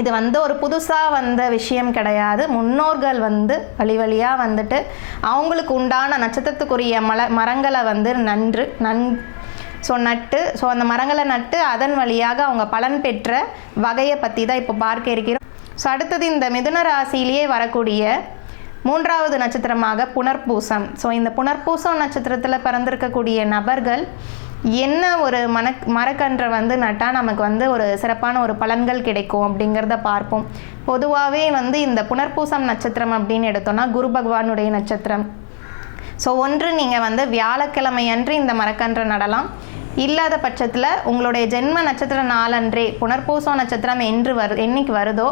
இது வந்து ஒரு புதுசாக வந்த விஷயம் கிடையாது. முன்னோர்கள் வந்து வழி வழியாக வந்துட்டு அவங்களுக்கு உண்டான நட்சத்திரத்துக்குரிய மல மரங்களை வந்து நன்று நன் ஸோ நட்டு ஸோ அந்த மரங்களை நட்டு அதன் வழியாக அவங்க பலன் பெற்ற வகையை பற்றி தான் இப்போ பார்க்க இருக்கிறோம். ஸோ அடுத்தது இந்த மிதுன ராசியிலேயே வரக்கூடிய மூன்றாவது நட்சத்திரமாக புனர்பூசம். ஸோ இந்த புனர்பூசம் நட்சத்திரத்தில் பிறந்திருக்கக்கூடிய நபர்கள் என்ன ஒரு மன மரக்கன்றை வந்து நட்டால் நமக்கு வந்து ஒரு சிறப்பான ஒரு பலன்கள் கிடைக்கும் அப்படிங்கிறத பார்ப்போம். பொதுவாகவே வந்து இந்த புனர்பூசம் நட்சத்திரம் அப்படின்னு எடுத்தோம்னா குரு பகவானுடைய நட்சத்திரம். ஸோ ஒன்று நீங்கள் வந்து வியாழக்கிழமை அன்று இந்த மரக்கன்றை நடலாம். இல்லாத பட்சத்தில் உங்களுடைய ஜென்ம நட்சத்திர நாளன்றே புனர்பூசம் நட்சத்திரம் என்று வரு என்னைக்கு வருதோ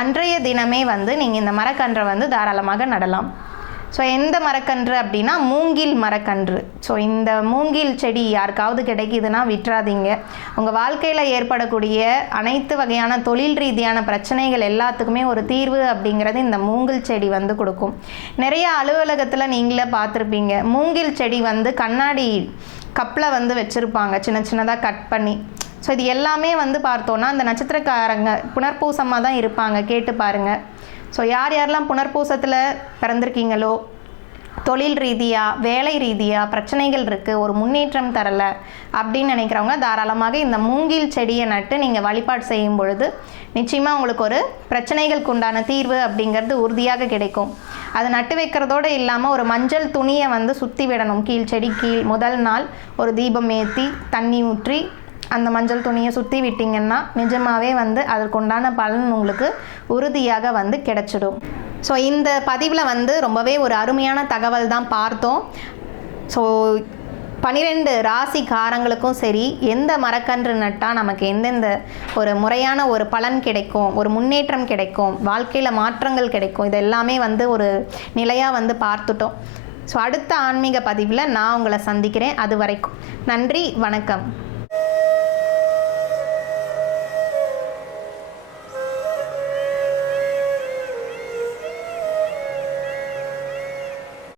அன்றைய தினமே வந்து நீங்கள் இந்த மரக்கன்றை வந்து தாராளமாக நடலாம். ஸோ எந்த மரக்கன்று அப்படின்னா மூங்கில் மரக்கன்று. ஸோ இந்த மூங்கில் செடி யாருக்காவது கிடைக்குதுன்னா விட்டுறாதீங்க. உங்கள் வாழ்க்கையில் ஏற்படக்கூடிய அனைத்து வகையான தொழில் ரீதியான பிரச்சனைகள் எல்லாத்துக்குமே ஒரு தீர்வு அப்படிங்கிறது இந்த மூங்கில் செடி வந்து கொடுக்கும். நிறைய அலுவலகத்தில் நீங்களே பார்த்துருப்பீங்க. மூங்கில் செடி வந்து கண்ணாடி கப்பில் வந்து வச்சுருப்பாங்க. சின்ன சின்னதாக கட் பண்ணி. ஸோ இது எல்லாமே வந்து பார்த்தோன்னா அந்த நட்சத்திரக்காரங்க புனர்பூசமாக தான் இருப்பாங்க. கேட்டு பாருங்கள் ஸோ யார் யாரெல்லாம் புனர்பூசத்தில் பிறந்திருக்கீங்களோ தொழில் ரீதியாக வேலை ரீதியாக பிரச்சனைகள் இருக்குது ஒரு முன்னேற்றம் தரலை அப்படின்னு நினைக்கிறவங்க தாராளமாக இந்த மூங்கில் செடியை நட்டு நீங்கள் வழிபாடு செய்யும் பொழுது நிச்சயமாக உங்களுக்கு ஒரு பிரச்சனைகளுக்கு உண்டான தீர்வு அப்படிங்கிறது உறுதியாக கிடைக்கும். அது நட்டு வைக்கிறதோடு இல்லாமல் ஒரு மஞ்சள் துணியை வந்து சுற்றி விடணும். கீழ் செடி கீழ் முதல் நாள் ஒரு தீபம் ஏற்றி தண்ணி ஊற்றி அந்த மஞ்சள் துணியை சுற்றி விட்டிங்கன்னா நிஜமாகவே வந்து அதற்குண்டான பலன் உங்களுக்கு உறுதியாக வந்து கிடைச்சிடும். ஸோ இந்த பதிவில் வந்து ரொம்பவே ஒரு அருமையான தகவல் தான் பார்த்தோம். ஸோ பனிரெண்டு ராசிக்காரங்களுக்கும் சரி எந்த மரக்கன்று நட்டால் நமக்கு எந்தெந்த ஒரு முறையான ஒரு பலன் கிடைக்கும் ஒரு முன்னேற்றம் கிடைக்கும் வாழ்க்கையில் மாற்றங்கள் கிடைக்கும் இது எல்லாமே வந்து ஒரு நிலையாக வந்து பார்த்துட்டோம். ஸோ அடுத்த ஆன்மீக பதிவில் நான் உங்களை சந்திக்கிறேன். அது வரைக்கும் நன்றி வணக்கம்.